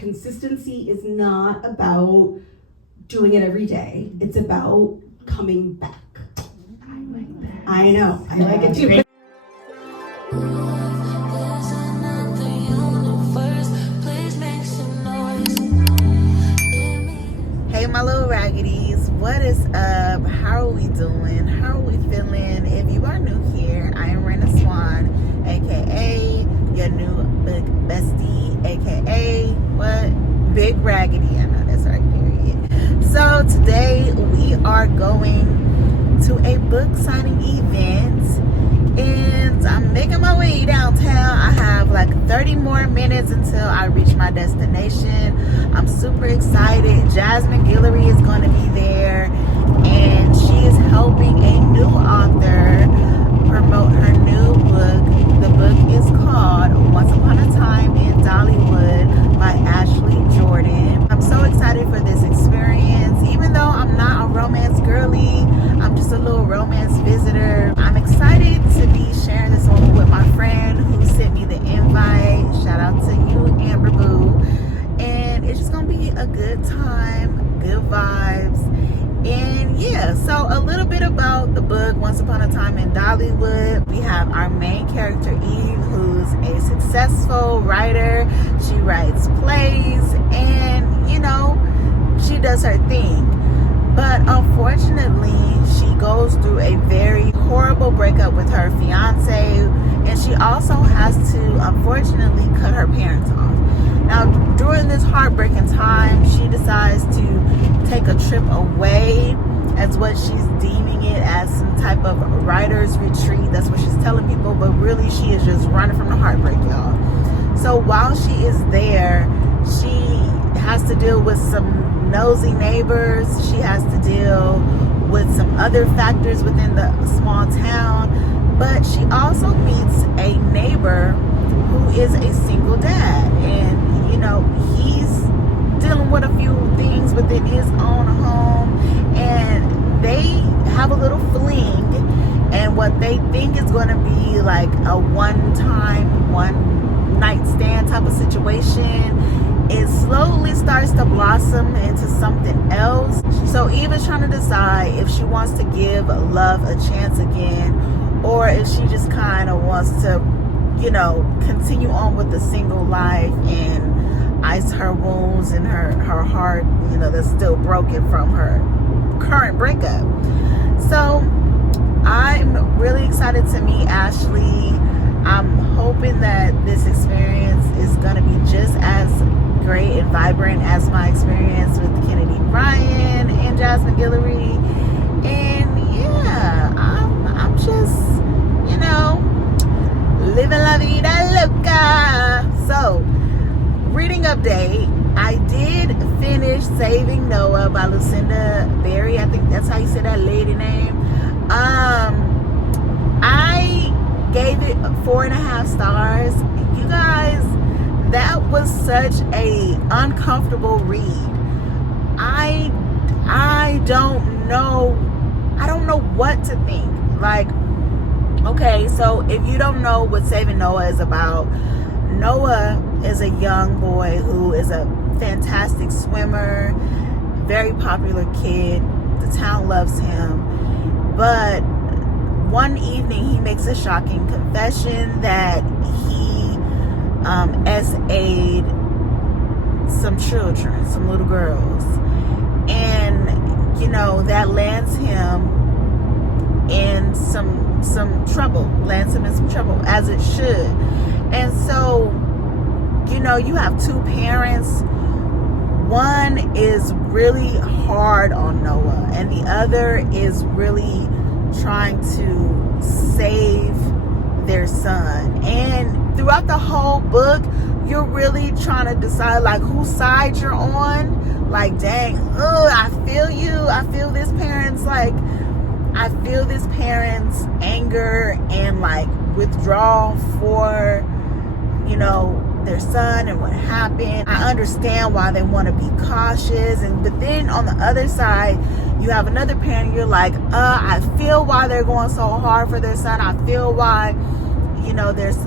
consistency is not about doing it every day. It's about coming back. I like that. I know. I like it too. Hey, my little raggities, what is up? How are we doing? How are we feeling? If you are new here, I am Raina Swan, aka your new big bestie, aka what? Big Raggedy. I know that's right, period. So today we are going to a book signing event, and I'm making my way downtown. I have like 30 more minutes until I reach my destination. I'm super excited. Jasmine Guillory is going to be there, and she is helping a new author promote her new book. The book is called Once Upon a Time in Dollywood by Ashley Jordan. I'm so excited for this experience. Even though I'm not a romance girly, I'm just a little romance visitor. I'm excited to be sharing this moment with my friend who sent me the invite. Shout out to you, Amber Boo. And it's just gonna be a good time, good vibes. And yeah, so a little bit about the book, Once Upon a Time in Dollywood. We have our main character, Eve, who's a successful writer. She writes plays and, you know, she does her thing. But unfortunately, she goes through a very horrible breakup with her fiance, and she also has to, unfortunately, cut her parents off. Now, during this heartbreaking time, she decides to take a trip away, as what she's deeming it, as some type of writer's retreat. That's what she's telling people, but really she is just running from the heartbreak, y'all. So while she is there, she has to deal with some nosy neighbors. She has to deal with some other factors within the small town, but she also meets a neighbor who is a single dad, and you know, he's dealing with a few things within his own home, and they have a little fling, and what they think is going to be like a one night stand type of situation, it slowly starts to blossom into something else. So Eve is trying to decide if she wants to give love a chance again, or if she just kind of wants to, you know, continue on with the single life and ice her wounds and her heart, you know, that's still broken from her current breakup. So I'm really excited to meet Ashley. I'm hoping that this experience is going to be just as great and vibrant as my experience with Kennedy Bryan and Jasmine Guillory. And yeah, I'm just, you know, living la vida loca. So, reading update. I did finish Saving Noah by Lucinda Berry. I think that's how you say that lady name. I gave it 4.5 stars. You guys, that was such a uncomfortable read. I don't know what to think. Like, okay, so if you don't know what Saving Noah is about, Noah is a young boy who is a fantastic swimmer, very popular kid. The town loves him. But one evening he makes a shocking confession that he SA'd some children, some little girls. And, you know, that lands him in some trouble, as it should. And so, you know, you have two parents. One is really hard on Noah, and the other is really trying to save their son. And throughout the whole book, you're really trying to decide like whose side you're on. Like, dang, I feel you. I feel this parent's anger and like withdrawal for, you know, their son and what happened. I understand why they want to be cautious, but then on the other side, you have another parent. You're like, I feel why they're going so hard for their son. I feel why, you know, there's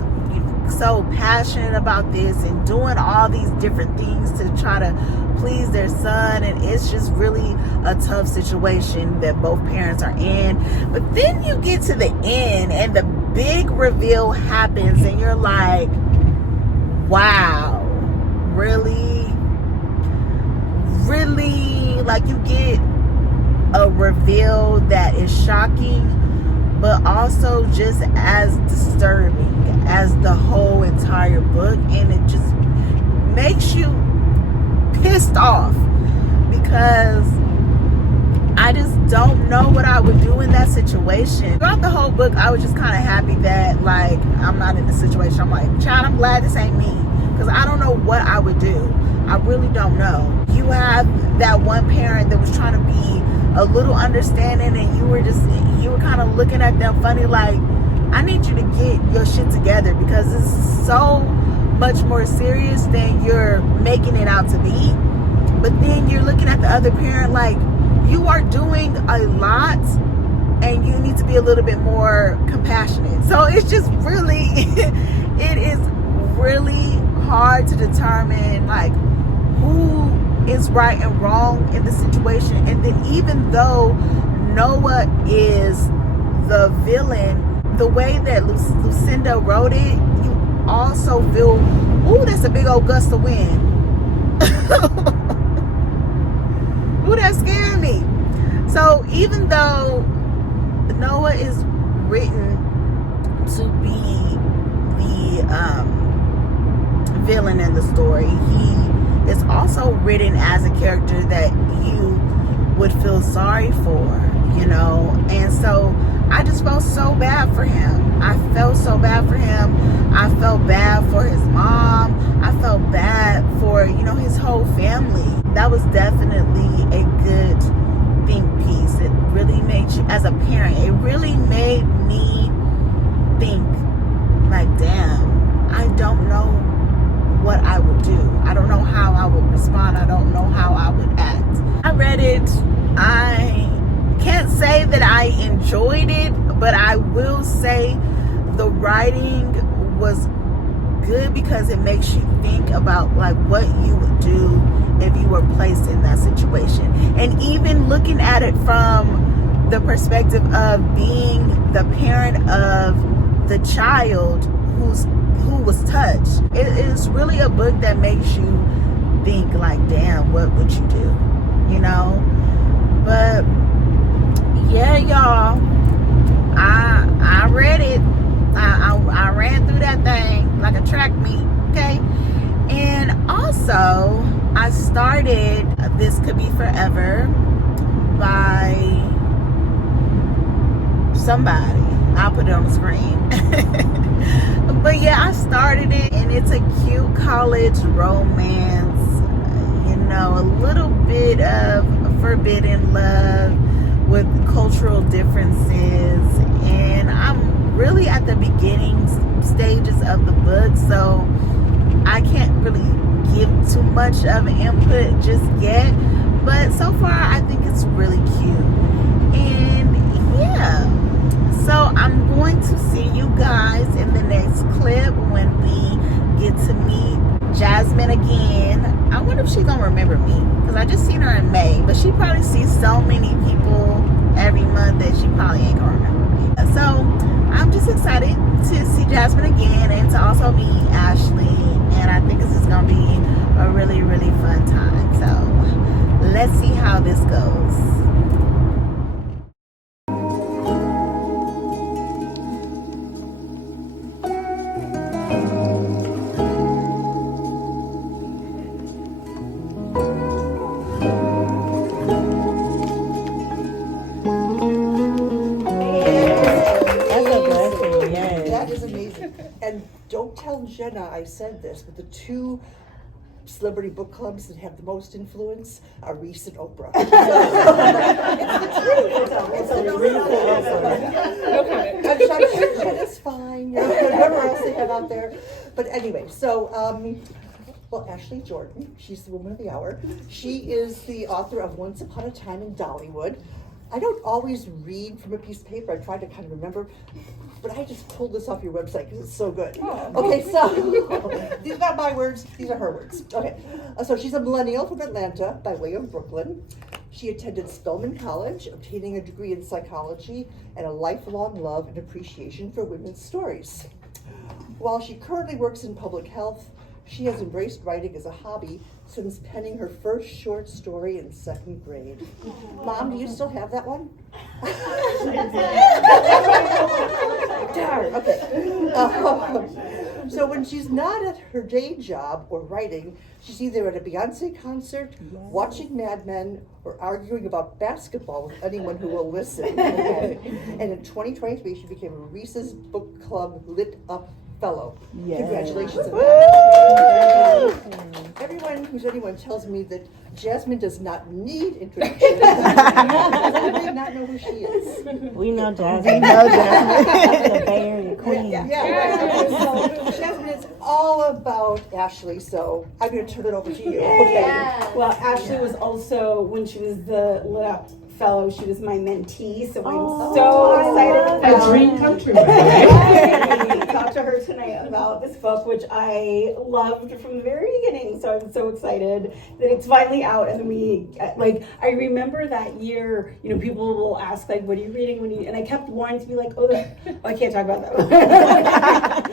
so passionate about this and doing all these different things to try to please their son, and it's just really a tough situation that both parents are in. But then you get to the end and the big reveal happens and you're like, wow, really, like you get a reveal that is shocking, but also just as disturbing as the whole entire book, and it just makes you pissed off because I just don't know what I would do in that situation. Throughout the whole book, I was just kind of happy that, like, I'm not in the situation. I'm like, child, I'm glad this ain't me, because I don't know what I would do. I really don't know. You have that one parent that was trying to be a little understanding, and you were kind of looking at them funny, like, I need you to get your shit together, because this is so much more serious than you're making it out to be. But then you're looking at the other parent like, you are doing a lot and you need to be a little bit more compassionate. So it's just really, it is really hard to determine, like, who is right and wrong in the situation. And then even though Noah is the villain, the way that Lucinda wrote it, you also feel, ooh, that's a big old gust of wind. Ooh, that scared me. So even though Noah is written to be the villain in the story, he is also written as a character that you would feel sorry for, you know. And so I just felt so bad for him. I felt so bad for him. I felt bad for his mom. I felt bad for, you know, his whole family. That was definitely a good think piece. It really made you, as a parent, it really made me think, like, damn, I don't know what I would do. I don't know how I would respond. I don't know how I would act. I read it. I can't say that I enjoyed it, but I will say the writing was good because it makes you think about, like, what you would do if you were placed in that situation. And even looking at it from the perspective of being the parent of the child who was touched, it is really a book that makes you think, like, damn, what would you do, you know? But yeah, y'all, I read it. I ran through that thing like a track meet, okay? And also, I started This Could Be Forever by somebody. I'll put it on the screen. But yeah, I started it, and it's a cute college romance, you know, a little bit of forbidden love with cultural differences. And I'm really at the beginning stages of the book, so I can't really give too much of an input just yet, but so far I think it's really cute. And yeah, so I'm going to see you guys in the next clip when we get to meet Jasmine again. I wonder if she's gonna remember me, because I just seen her in May, but she probably sees so many people every month that she probably ain't gonna remember me. So I'm just excited to see Jasmine again and to also meet Ashley, and I think this is gonna be a really, really fun time. So let's see how this goes. And don't tell Jenna I said this, but the two celebrity book clubs that have the most influence are Reese and Oprah. It's the truth. It's the truth. I'm sure Jenna's fine. You know, whatever else they have out there. But anyway, so well, Ashley Jordan, she's the woman of the hour. She is the author of Once Upon a Time in Dollywood. I don't always read from a piece of paper. I try to kind of remember, but I just pulled this off your website because it's so good. Okay, so these are not my words, these are her words. Okay, so she's a millennial from Atlanta by way of Brooklyn. She attended Spelman College, obtaining a degree in psychology and a lifelong love and appreciation for women's stories. While she currently works in public health, she has embraced writing as a hobby since penning her first short story in 2nd grade. Mom, do you still have that one? Darn, okay. So when she's not at her day job or writing, she's either at a Beyonce concert, watching Mad Men, or arguing about basketball with anyone who will listen. Okay? And in 2023, she became a Reese's Book Club Lit Up Fellow. Yes. Congratulations on that. Anyone tells me that Jasmine does not need introduction. I may not know who she is. We know Jasmine. The Bay Area queen. Yeah. So Jasmine is all about Ashley, so I'm going to turn it over to you. Okay. Yeah. Well, Ashley was also, when she was the Lit Up Fellow, she was my mentee, so I'm so excited about a dream come true. Right? Talk to her tonight about this book, which I loved from the very beginning. So I'm so excited that it's finally out. And then I remember that year, people will ask, like, what are you reading? And I kept wanting to be like, I can't talk about that.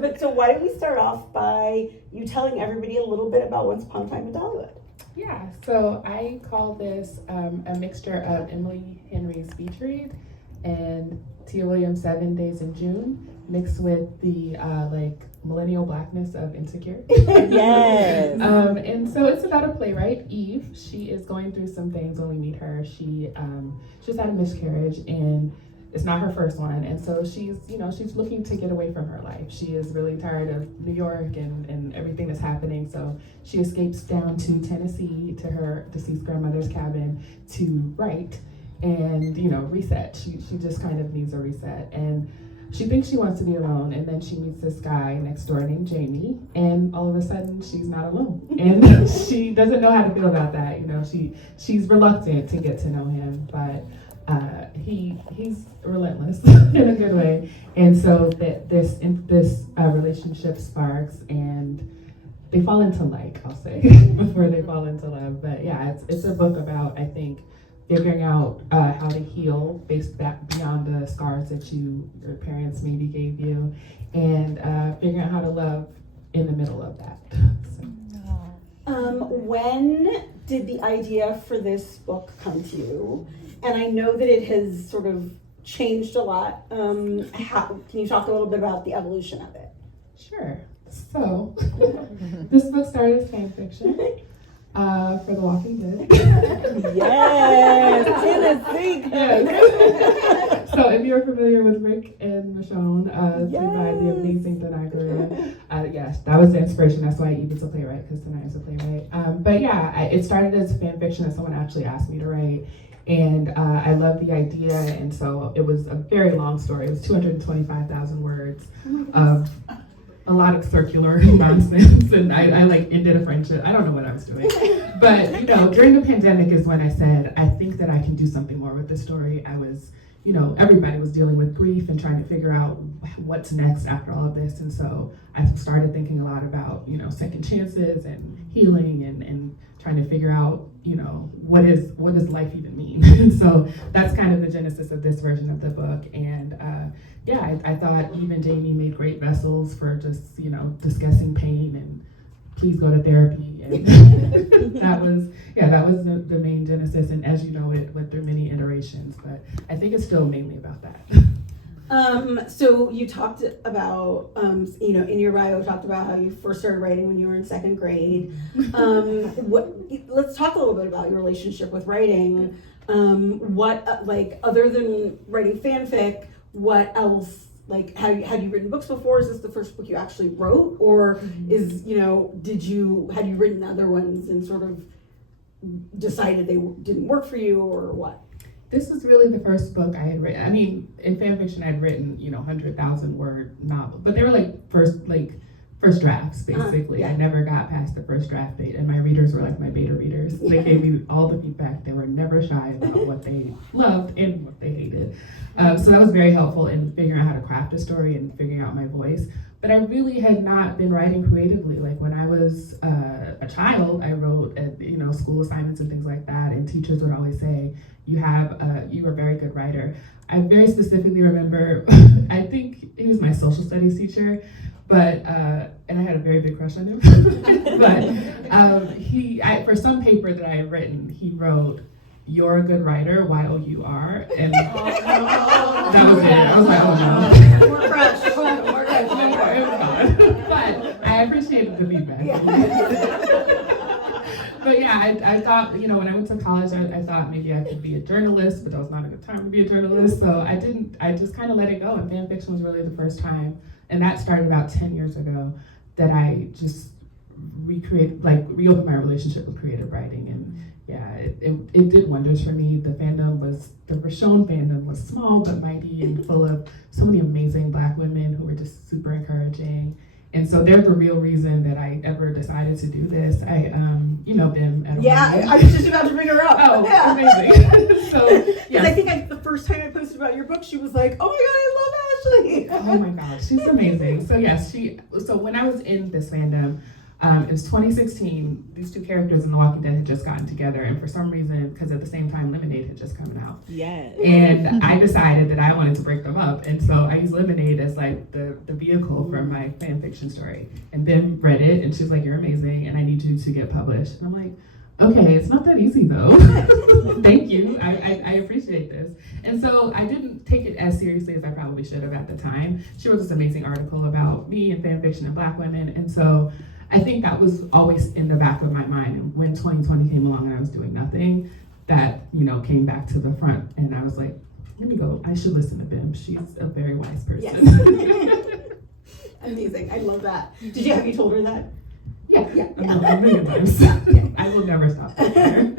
But so why don't we start off by you telling everybody a little bit about Once Upon a Time in Dollywood? Yeah, so I call this a mixture of Emily Henry's Beach Read and Tia Williams' 7 Days in June, mixed with the millennial blackness of Insecure. Yes. And so it's about a playwright, Eve. She is going through some things when we meet her. She's had a miscarriage, and it's not her first one, and so she's looking to get away from her life. She is really tired of New York and everything that's happening, so she escapes down to Tennessee to her deceased grandmother's cabin to write and, reset. She just kind of needs a reset, and she thinks she wants to be alone, and then she meets this guy next door named Jamie, and all of a sudden she's not alone, and she doesn't know how to feel about that. She's reluctant to get to know him, but he's relentless in a good way, and so this relationship sparks, and they fall into I'll say before they fall into love. But yeah, it's a book about, I think, figuring out how to heal based back beyond the scars that your parents maybe gave you, and figuring out how to love in the middle of that. When did the idea for this book come to you? And I know that it has sort of changed a lot. Can you talk a little bit about the evolution of it? Sure. So, this book started as fan fiction for The Walking Dead. Yes, Tennessee. Yes. So, if you're familiar with Rick and Michonne, by the amazing Denai, yes, that was the inspiration. That's why Eva's a playwright, because Denai is a playwright. But yeah, it started as fan fiction that someone actually asked me to write. And I loved the idea, and so it was a very long story. It was 225,000 words of a lot of circular nonsense, and I ended a friendship. I don't know what I was doing, but during the pandemic is when I said, I think that I can do something more with this story. I was, everybody was dealing with grief and trying to figure out what's next after all of this, and so I started thinking a lot about second chances and healing and trying to figure out what does life even mean. And so that's kind of the genesis of this version of the book. And I thought Eve and Jamie made great vessels for just discussing pain and please go to therapy. And that was the main genesis. And as you know, it went through many iterations, but I think it's still mainly about that. So you talked about, in your bio, talked about how you first started writing when you were in 2nd grade. Let's talk a little bit about your relationship with writing. Other than writing fanfic, what else? Had you written books before? Is this the first book you actually wrote, or had you written other ones and sort of decided they didn't work for you, or what? This was really the first book I had written. I mean, in fan fiction, I'd written, 100,000 word novels, but they were first first drafts, basically. Yeah. I never got past the first draft date, and my readers were like my beta readers. They gave me all the feedback. They were never shy about what they loved and what they hated. So that was very helpful in figuring out how to craft a story and figuring out my voice. But I really had not been writing creatively. Like when I was a child, I wrote school assignments and things like that, and teachers would always say, you were a very good writer. I very specifically remember, I think he was my social studies teacher, but and I had a very big crush on him. But for some paper that I had written, he wrote, "You're a good writer, Y-O-U-R," and that was it. I was like, oh no. More crush. It was gone. But I appreciated the feedback. But yeah, I thought, when I went to college, I thought maybe I could be a journalist, but that was not a good time to be a journalist. So I just kind of let it go. And fan fiction was really the first time. And that started about 10 years ago that I just reopened my relationship with creative writing. And yeah, it did wonders for me. The Rochon fandom was small but mighty and full of so many amazing Black women who were just super encouraging. And so they're the real reason that I ever decided to do this. I, been at a Yeah, I was just about to bring her up. Oh, yeah. Amazing. So, yeah. I think the first time I posted about your book, she was like, "Oh my God, I love Ashley." Oh my gosh, she's amazing. So yes, so when I was in this fandom, it was 2016, these two characters in The Walking Dead had just gotten together, and for some reason, because at the same time Lemonade had just come out. Yes. And I decided that I wanted to break them up, and so I used Lemonade as like the vehicle for my fan fiction story. And Ben read it, and she was like, "You're amazing, and I need you to get published." And I'm like, okay, it's not that easy though. Thank you, I appreciate this. And so I didn't take it as seriously as I probably should have at the time. She wrote this amazing article about me and fan fiction and Black women, and so I think that was always in the back of my mind. And when 2020 came along and I was doing nothing, that, came back to the front. And I was like, let me go. I should listen to Bim. She's a very wise person. Yes. Amazing. I love that. Have you told her that? Yeah. Yeah. A million times. I will never stop there.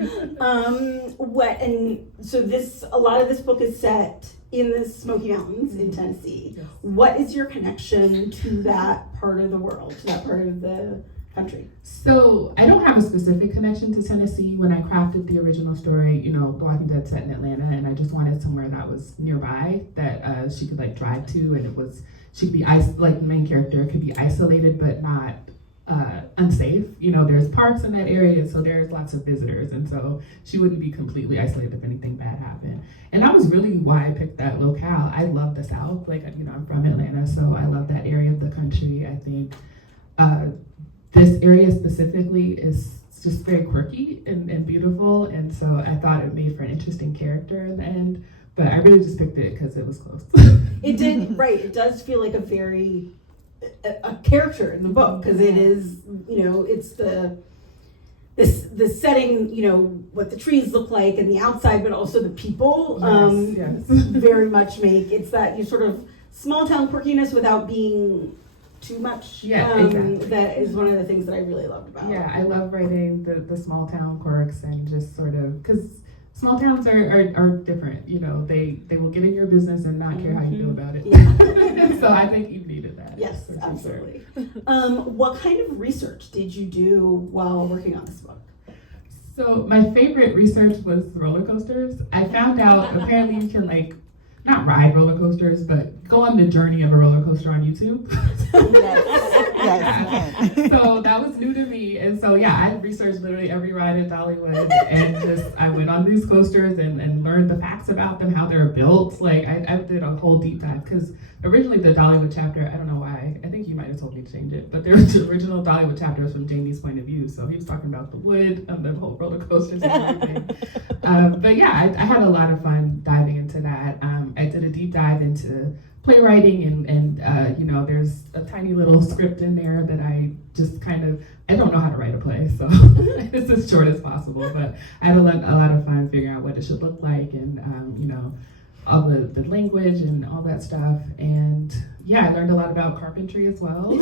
A lot of this book is set in the Smoky Mountains in Tennessee. Yes. What is your connection to that part of the world, to that part of the country? So I don't have a specific connection to Tennessee. When I crafted the original story, The Walking Dead set in Atlanta, and I just wanted somewhere that was nearby that she could drive to, and she could be the main character could be isolated but not unsafe. There's parks in that area, so there's lots of visitors, and so she wouldn't be completely isolated if anything bad happened. And that was really why I picked that locale. I love the South, I'm from Atlanta, so I love that area of the country. I think this area specifically is just very quirky and beautiful, and so I thought it made for an interesting character in the end, but I really just picked it because it was close. It did, right. It does feel like a character in the book, because it is, it's the setting, what the trees look like and the outside, but also the people. Yes. Very much it's that you sort of small town quirkiness without being too much. Yeah, exactly. That is one of the things that I really loved about it. Yeah, I love writing the small town quirks and just sort of, because small towns are different, they will get in your business and not care how you feel about it. Yeah. So I think you needed that. Yes, for sure. absolutely. What kind of research did you do while working on this book? So my favorite research was roller coasters. I found out apparently you can not ride roller coasters, but go on the journey of a roller coaster on YouTube. Yes, you can. So that was new to me, and so I researched literally every ride at Dollywood, and I went on these coasters and learned the facts about them, how they're built. I did a whole deep dive, because originally the Dollywood chapter, I don't know why, I think you might have told me to change it, but the original Dollywood chapter was from Jamie's point of view, so he was talking about the wood and the whole roller coasters and everything. But I had a lot of fun diving into that. I did a deep dive into playwriting, and there's a tiny little script in there that I just I don't know how to write a play, so it's as short as possible, but I had a lot of fun figuring out what it should look like, and all the language and all that stuff. And yeah, I learned a lot about carpentry as well.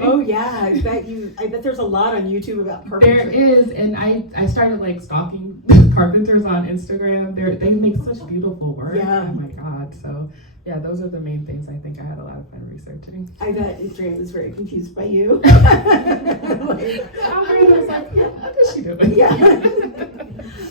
Oh yeah, I bet there's a lot on YouTube about carpentry. There is, and I started like stalking carpenters on Instagram. They make such beautiful work. Yeah. Oh my God. So yeah, those are the main things I think I had a lot of fun researching. I bet Instagram was very confused by you. I was like, what is she doing? Yeah.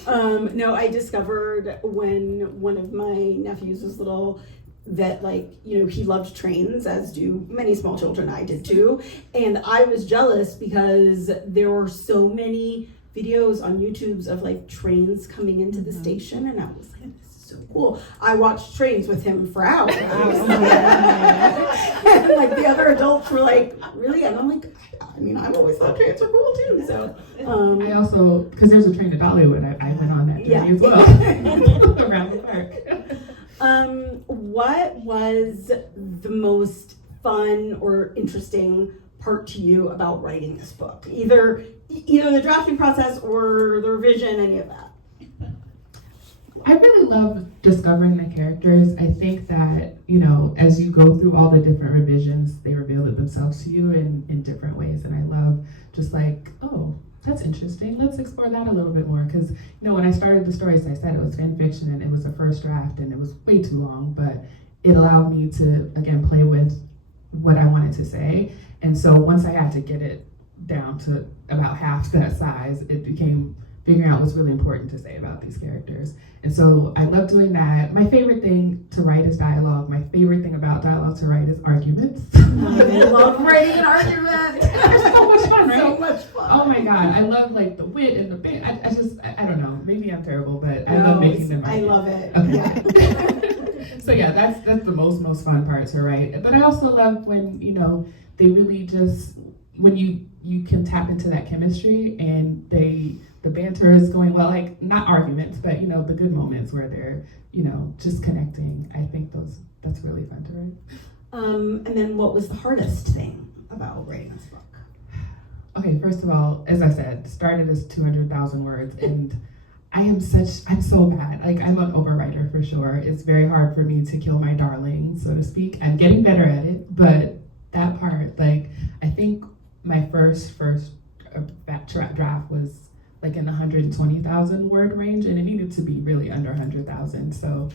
No, I discovered when one of my nephews was little that, like, you know, he loved trains, as do many small children. I did too. And I was jealous because there were so many videos on YouTube's of like trains coming into the station, and I was like, this is so cool. I watched trains with him for hours. And like the other adults were like, really? And I'm like, I mean, I've always thought trains were cool too. So I also, because there's a train to Dollywood, I went on that journey as well. Around the park. What was the most fun or interesting part to you about writing this book? Either the drafting process or the revision, any of that. I really love discovering the characters. I think that, you know, as you go through all the different revisions, they reveal it themselves to you in different ways. And I love just like, oh, that's interesting. Let's explore that a little bit more. Because, you know, when I started the stories, I said it was fan fiction and it was a first draft and it was way too long, but it allowed me to, again, play with what I wanted to say. And so once I had to get it down to about half that size, it became figuring out what's really important to say about these characters. And so I love doing that. My favorite thing to write is dialogue. My favorite thing about dialogue to write is arguments. I love writing an argument. They're so much fun, right? So much fun. Oh my God, I love like the wit and the bit. I don't know, maybe I'm terrible, but I love making them I right. love it. Okay. Yeah. So yeah, that's the most fun part to write. But I also love when, you know, they really just, when you can tap into that chemistry and the banter is going well, like not arguments, but you know, the good moments where they're, you know, just connecting. I think that's really fun to write. And then what was the hardest thing about writing this book? Okay, first of all, as I said, started as 200,000 words, and I'm so bad. Like, I'm an overwriter for sure. It's very hard for me to kill my darling, so to speak. I'm getting better at it, but that part, like, I think my first draft was like in the 120,000 word range, and it needed to be really under 100,000. So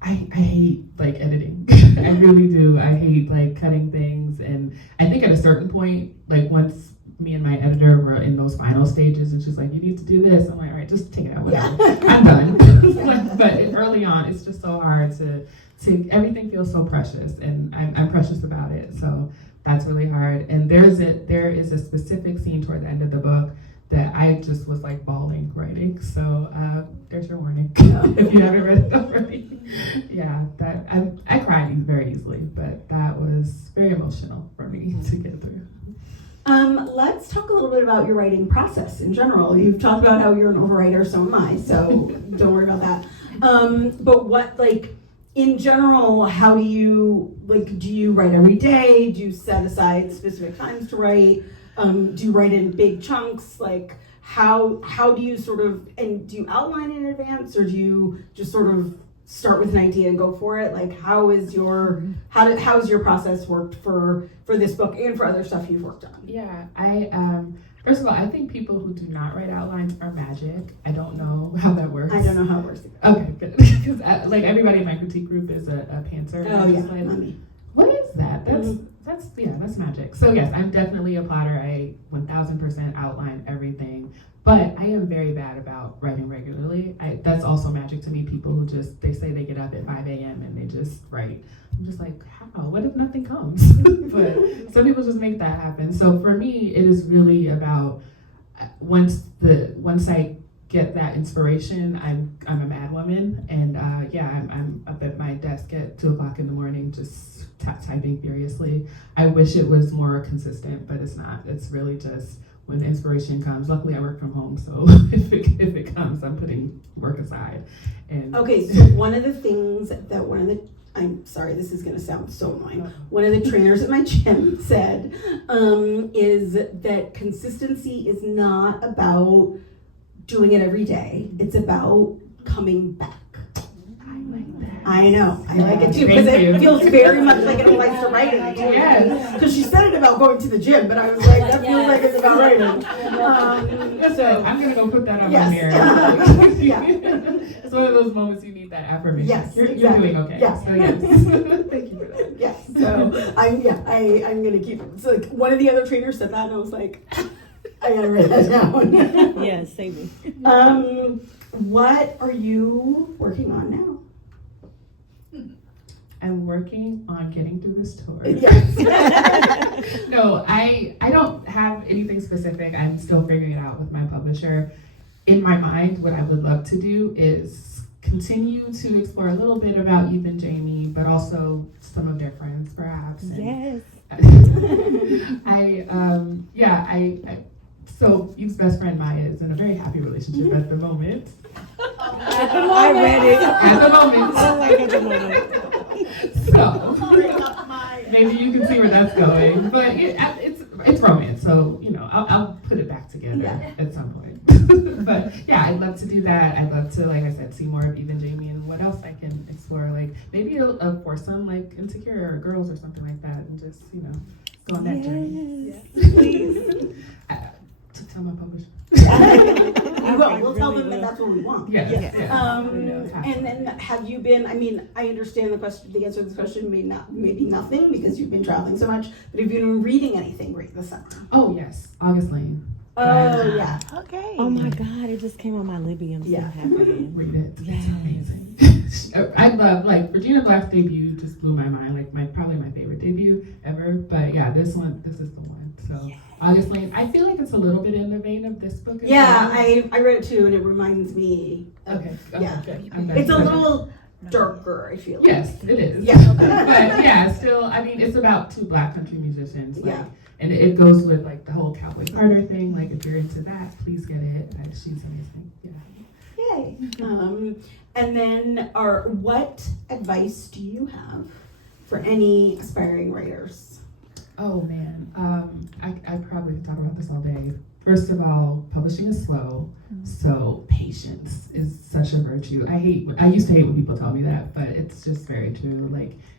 I hate like editing. I really do. I hate like cutting things, and I think at a certain point, like once me and my editor were in those final stages, and she's like, "You need to do this." I'm like, "All right, just take it out. Whatever. Yeah. I'm done." But early on, it's just so hard to everything feels so precious, and I'm precious about it. So that's really hard. And there is a specific scene toward the end of the book that I just was like bawling writing. So there's your warning if you haven't read it already. Yeah, that I cried very easily, but that was very emotional for me to get through. Let's talk a little bit about your writing process in general. You've talked about how you're an overwriter, so am I, so don't worry about that. But what, like, in general, how do you write every day? Do you set aside specific times to write? Do you write in big chunks? Like, how do you sort of, and do you outline in advance, or do you just sort of start with an idea and go for it? Like, how has your process worked for this book and for other stuff you've worked on? Yeah, first of all, I think people who do not write outlines are magic. I don't know how that works. I don't know how it works either. Okay, good. Because like everybody in my critique group is a pantser. Oh yeah, like, mommy. What is that? That's magic. So yes, I'm definitely a plotter. I 1000% outline everything, but I am very bad about writing regularly. That's also magic to me. People who they say they get up at 5 a.m. and they just write. I'm just like, how? What if nothing comes? But some people just make that happen. So for me, it is really about once I get that inspiration, I'm a mad woman, and I'm up at my desk at 2:00 in the morning, just typing furiously. I wish it was more consistent, but it's not. It's really just when the inspiration comes. Luckily, I work from home, so if it comes, I'm putting work aside. And okay, so one of the things that I'm sorry, this is going to sound so annoying. One of the trainers at my gym said is that consistency is not about doing it every day. It's about coming back. I'm like, I know. I like it too because Thank you. it feels very much like it applies to writing too. Yes. Because she said it about going to the gym, but I was like, that feels like it's about writing. So I'm gonna go put that on Yes. my mirror. Yeah. It's one of those moments you need that affirmation. Yes, You're exactly. doing okay. Yes. So yes. Thank you for that. Yes. So I'm gonna keep it. So like one of the other trainers said that, and I was like, I gotta write that down. Yeah, same. What are you working on now? I'm working on getting through this tour. Yes. No, I don't have anything specific. I'm still figuring it out with my publisher. In my mind, what I would love to do is continue to explore a little bit about Eve and Jamie, but also some of their friends, perhaps. And so Eve's best friend Maya is in a very happy relationship at the moment. I read it. At the moment. I like at the moment. So maybe you can see where that's going, but it's romance, so I'll put it back together at some point. But yeah, I'd love to do that. I'd love to, like I said, see more of Eve and Jamie and what else I can explore, like maybe a foursome, like Insecure or Girls or something like that, and just go on that journey. Please. To tell my publisher. We'll tell them that that's what we want. Yeah. And then have you been, I understand the answer to this question maybe nothing because you've been traveling so much, but have you been reading anything great this summer? Oh yes, August Lane. Oh yeah. Okay. Oh my God, it just came on my Libby. I'm so happy. Read it. Yes. It's amazing. I love, Regina Black's debut just blew my mind, probably my favorite debut ever. But yeah, this is the one. So August Lane, I feel like it's a little bit in the vein of this book. Yeah, I read it too, and it reminds me. Okay. Yeah. Good. It's a little darker, I feel. Yes, it is. Yeah. But yeah, still, it's about two Black country musicians. Yeah. And it goes with the whole Cowboy Carter thing. If you're into that, please get it. She's amazing. Yeah. Yay. And then, what advice do you have for any aspiring writers? Oh man, I probably could talk about this all day. First of all, publishing is slow, so patience is such a virtue. I used to hate when people tell me that, but it's just very true.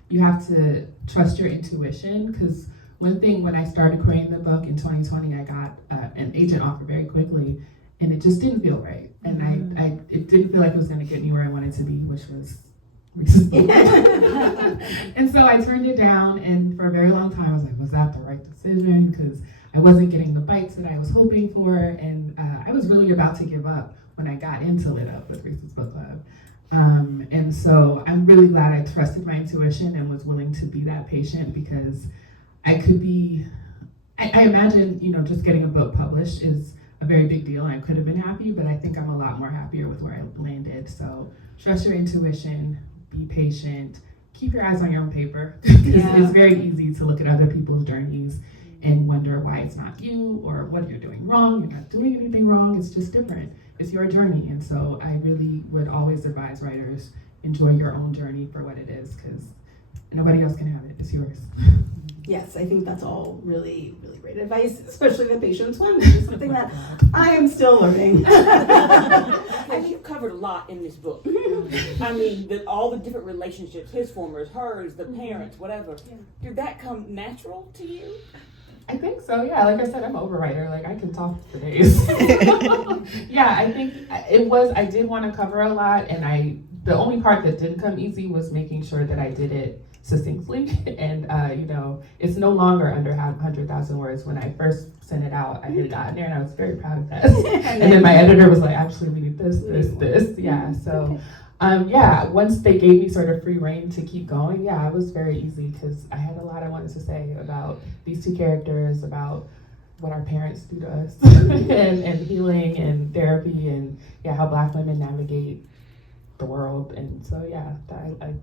You have to trust your intuition, because one thing, when I started creating the book in 2020, I got an agent offer very quickly, and it just didn't feel right. And it didn't feel like it was going to get me where I wanted to be, which was recently. And so I turned it down, and for a very long time I was like, was that the right decision? Because I wasn't getting the bites that I was hoping for, and I was really about to give up when I got into Lit Up with Reese's Book Club. And so I'm really glad I trusted my intuition and was willing to be that patient, because I could be, I imagine, just getting a book published is a very big deal, and I could have been happy, but I think I'm a lot more happier with where I landed. So trust your intuition, be patient, keep your eyes on your own paper. It's very easy to look at other people's journeys and wonder why it's not you, or what you're doing wrong. You're not doing anything wrong, it's just different. It's your journey. And so I really would always advise writers, enjoy your own journey for what it is, because nobody else can have it, it's yours. Yes, I think that's all really, really great advice, especially the patience one, which is something that I am still learning. And you've covered a lot in this book. All the different relationships, his formers, hers, the parents, whatever. Did that come natural to you? I think so, yeah. Like I said, I'm an overwriter. I can talk for days. Yeah, I think it was, I did want to cover a lot, and the only part that didn't come easy was making sure that I did it succinctly. And, it's no longer under 100,000 words. When I first sent it out, I had gotten there, and I was very proud of that. And then my editor was like, actually, we need this. Yeah, so... once they gave me sort of free rein to keep going, it was very easy, because I had a lot I wanted to say about these two characters, about what our parents do to us, and healing and therapy, and how Black women navigate the world. And so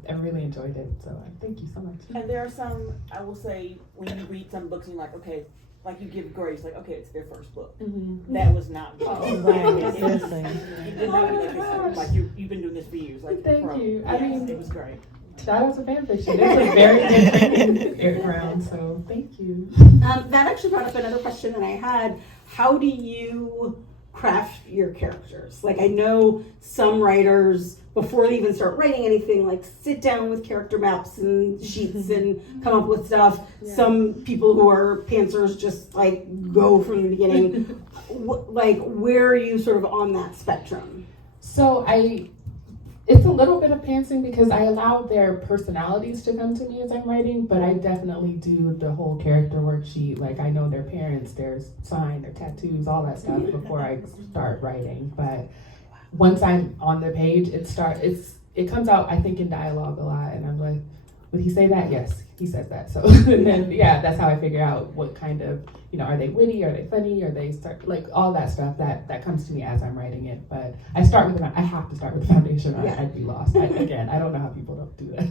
I really enjoyed it, so thank you so much. And there are some, I will say, when you read some books and you're like, okay, like you give grace, it's their first book. Mm-hmm. That was not me. Right, seriously. You did not do this, you've been doing this for years. Thank you. Yes, it was great. Shout out to fan fiction. It's a very good training ground, so thank you. That actually brought up another question that I had. How do you craft your characters. Like I know some writers, before they even start writing anything, like sit down with character maps and sheets and come up with stuff. Yeah. Some people who are pantsers just like go from the beginning. Like where are you sort of on that spectrum? So it's a little bit of pantsing because I allow their personalities to come to me as I'm writing, but I definitely do the whole character worksheet. Like I know their parents, their sign, their tattoos, all that stuff before I start writing. But once I'm on the page, it comes out, I think, in dialogue a lot, and I'm like, would he say that? Yes, he says that. So and then that's how I figure out what kind of, are they witty, are they funny, are they like all that stuff that comes to me as I'm writing it. But I have to start with the foundation or I'd be lost. I don't know how people don't do that.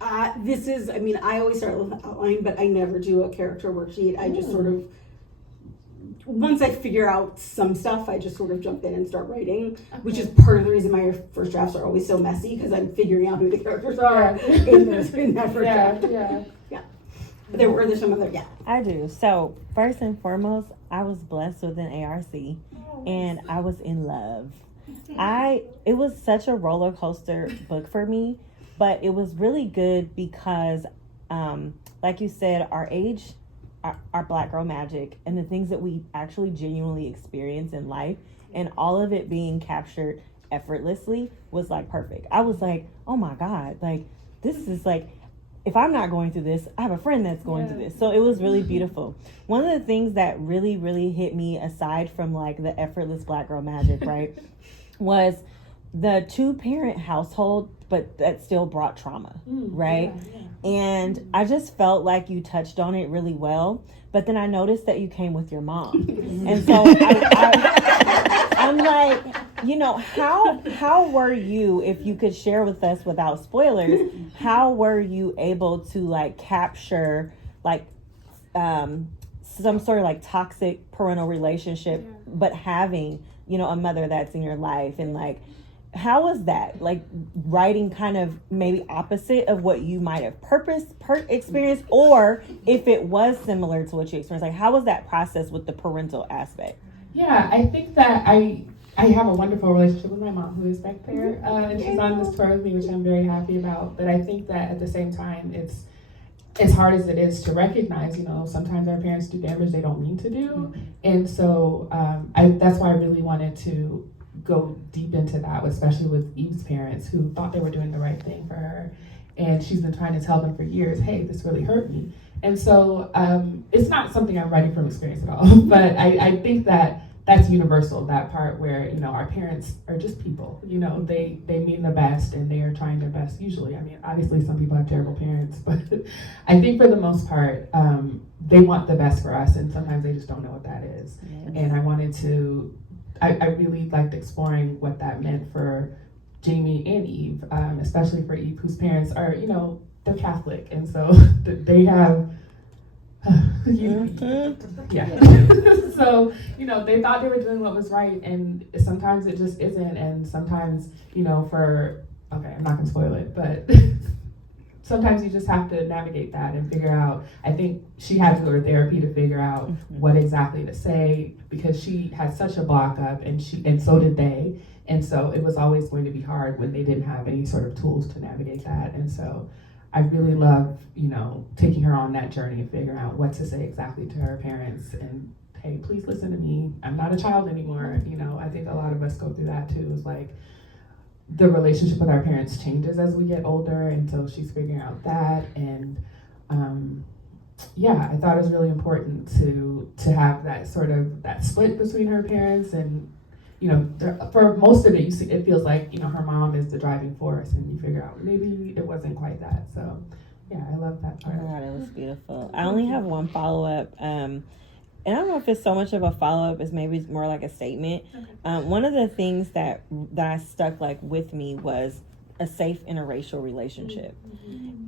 I always start with an outline, but I never do a character worksheet. I just sort of, once I figure out some stuff, I just sort of jump in and start writing, which is part of the reason my first drafts are always so messy, because I'm figuring out who the characters are in that first draft. Yeah. There's some other, I do. So first and foremost, I was blessed with an ARC, and I was in love. It was such a roller coaster book for me, but it was really good because, like you said, our age, our Black girl magic, and the things that we actually genuinely experience in life, and all of it being captured effortlessly was like perfect. I was like, oh my God, like this is like, if I'm not going through this, I have a friend that's going through this. So it was really beautiful. One of the things that really, really hit me, aside from like the effortless Black girl magic, right, was the 2-parent household, but that still brought trauma, right? And I just felt like you touched on it really well. But then I noticed that you came with your mom. And so I'm like, how were you, if you could share with us without spoilers, how were you able to like capture like some sort of like toxic parental relationship, but having, a mother that's in your life, and like, how was that, like writing kind of maybe opposite of what you might have experienced, or if it was similar to what you experienced, like how was that process with the parental aspect? Yeah, I think that I have a wonderful relationship with my mom, who is back there, and she's on this tour with me, which I'm very happy about. But I think that at the same time, it's as hard as it is to recognize, sometimes our parents do damage they don't mean to do. And so that's why I really wanted to go deep into that, especially with Eve's parents, who thought they were doing the right thing for her. And she's been trying to tell them for years, hey, this really hurt me. And so it's not something I'm writing from experience at all, but I think that that's universal, that part where, our parents are just people, they mean the best, and they are trying their best usually. I mean, obviously some people have terrible parents, but I think for the most part, they want the best for us, and sometimes they just don't know what that is. And I really liked exploring what that meant for Jamie and Eve, especially for Eve, whose parents are, they're Catholic, and so they have, so, they thought they were doing what was right, and sometimes it just isn't, and sometimes, I'm not gonna spoil it, but sometimes you just have to navigate that and figure out. I think she had to go to therapy to figure out what exactly to say, because she had such a block up, and so did they. And so it was always going to be hard when they didn't have any sort of tools to navigate that. And so I really love, taking her on that journey and figuring out what to say exactly to her parents. And hey, please listen to me. I'm not a child anymore. I think a lot of us go through that too. It's like, the relationship with our parents changes as we get older, and so she's figuring out that. And I thought it was really important to have that sort of that split between her parents. And for most of it, it feels like her mom is the driving force, and you figure out maybe it wasn't quite that. So I love that part. Oh my God, it was beautiful. I only have one follow-up. And I don't know if it's so much of a follow-up as maybe it's more like a statement. One of the things that I stuck like with me was a safe interracial relationship.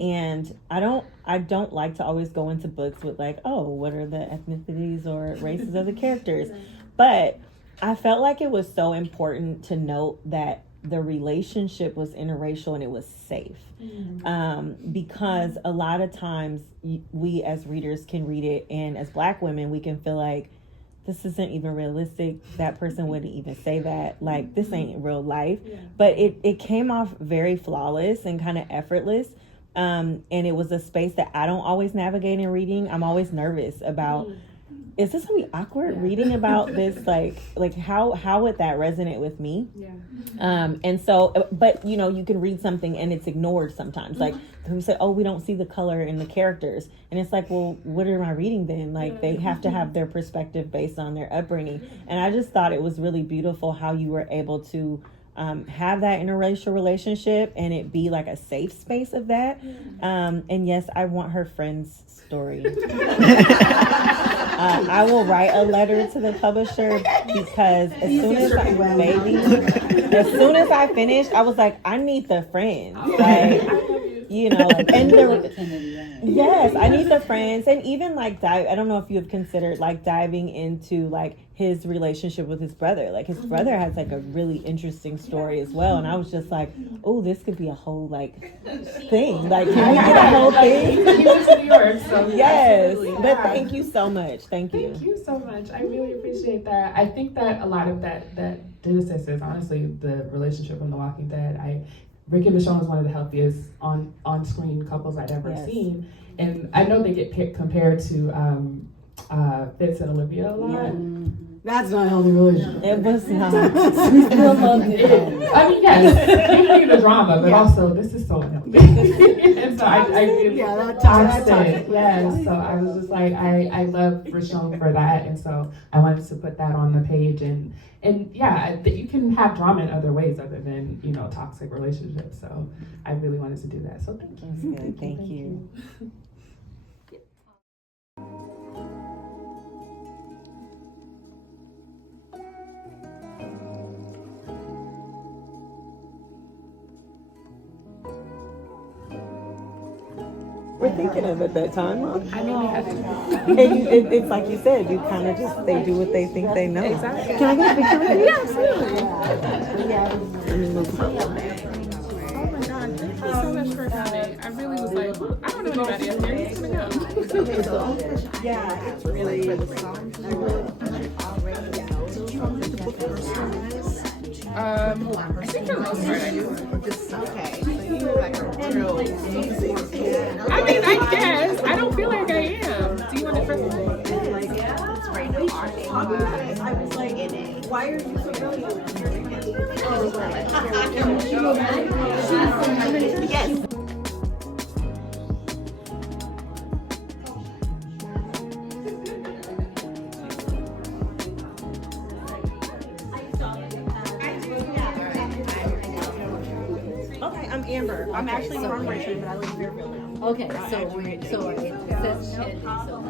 And I don't like to always go into books with like, oh, what are the ethnicities or races of the characters? But I felt like it was so important to note that the relationship was interracial and it was safe. Because a lot of times we as readers can read it, and as Black women we can feel like this isn't even realistic. That person wouldn't even say that. Like, this ain't real life. But it came off very flawless and kind of effortless. And it was a space that I don't always navigate in reading. I'm always nervous about, is this gonna be awkward reading about this? Like how would that resonate with me? And so, but you know, you can read something and it's ignored sometimes. Like we said, oh, we don't see the color in the characters, and it's like, well, what am I reading then? Like they have to have their perspective based on their upbringing. And I just thought it was really beautiful how you were able to have that interracial relationship and it be like a safe space of that. And yes, I want her friend's story. I will write a letter to the publisher because as soon as I finished, I was like, I need the friends. Like, you know, and yes, I need the friends. And even like I don't know if you have considered like diving into like his relationship with his brother. Like his brother has like a really interesting story as well. And I was just like, oh, this could be a whole like thing. Like, can we get a whole thing? Yes. But thank you so much. Thank you. Thank you so much. I really appreciate that. I think that a lot of that genesis is honestly the relationship in The Walking Dead. Rick and Michonne is one of the healthiest on-screen couples I'd ever seen. And I know they get compared to Fitz and Olivia a lot. That's not a healthy relationship. It was not. We still love it. I mean, yes, you need the drama, but also this is so unhealthy. And so I really toxic. Yes, so I was just like, I love Rishon for that, and so I wanted to put that on the page, and yeah, you can have drama in other ways other than, you know, toxic relationships. So I really wanted to do that. So thank you. Good. Thank you. We're thinking of at that time, huh? I mean, we have to. And it's like you said, you kind of just, they do what they think they know. Exactly. Can I get a picture with you? Yeah, absolutely. Oh my God, thank you so much for coming. I really was like, I don't know anybody up here. Who's gonna go? Yeah, it's really. I think for the most part I do. Okay, so you're like a real easy. I mean, I guess. I don't feel like I am. Do you want to first? I was like, why are you so brilliant? Yes. Okay, I'm Amber. I'm actually from Richmond, but I live in Fairfield now. Okay, so it says Kennedy, so.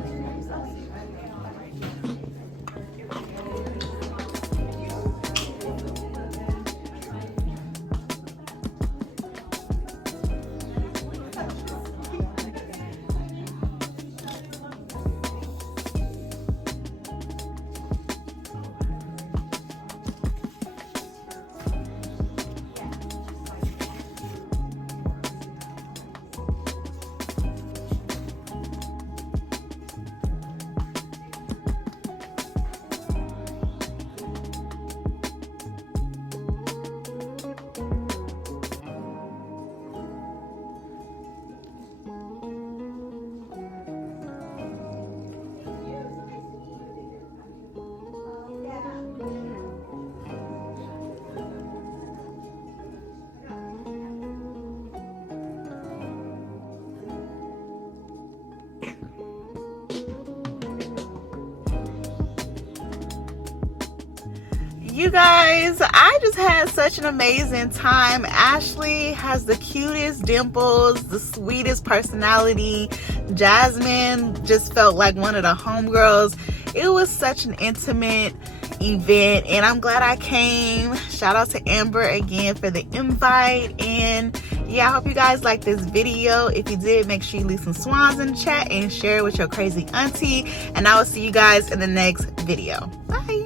You guys, I just had such an amazing time. Ashley has the cutest dimples, the sweetest personality. Jasmine just felt like one of the homegirls. It was such an intimate event, and I'm glad I came. Shout out to Amber again for the invite. And yeah, I hope you guys liked this video. If you did, make sure you leave some swans in the chat and share it with your crazy auntie. And I will see you guys in the next video. Bye.